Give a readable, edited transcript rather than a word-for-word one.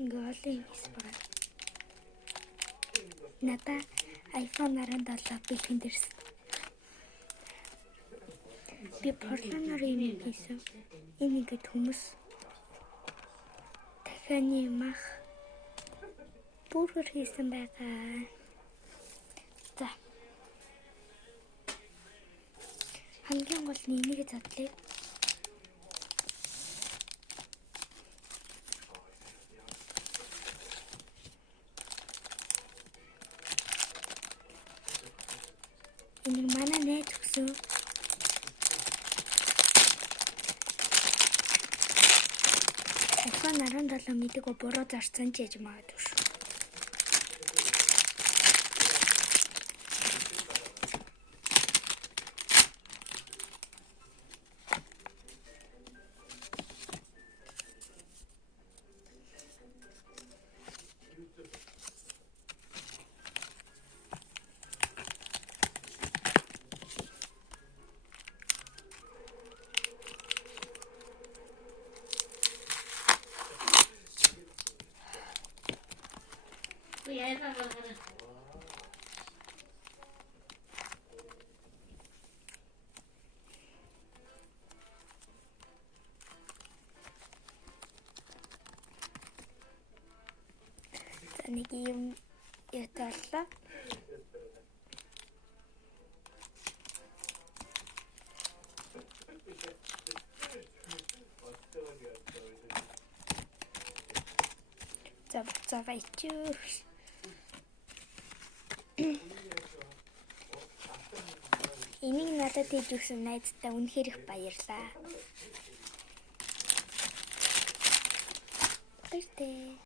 Ингээ олон юм хийсэн байгаа. Надаа iPhone 17 бэлхэн дэрсэн. Би Portland-аар юм хийсэн. Энэ ингээд хүмүүс дахианы мах бүргэр хийсэн байгаа. За. Хамгийн гол нь энийг задлаа. Энийг манай найз өгсөн. iPhone 17 мэдээгүй буруу зарцсан ч яж магадгүй шүү. Нэг юм ятаалаа. Завайчуу. Энийг надад хийж өгсөн найзтай үнэхээр их баярлаа. Баяртай.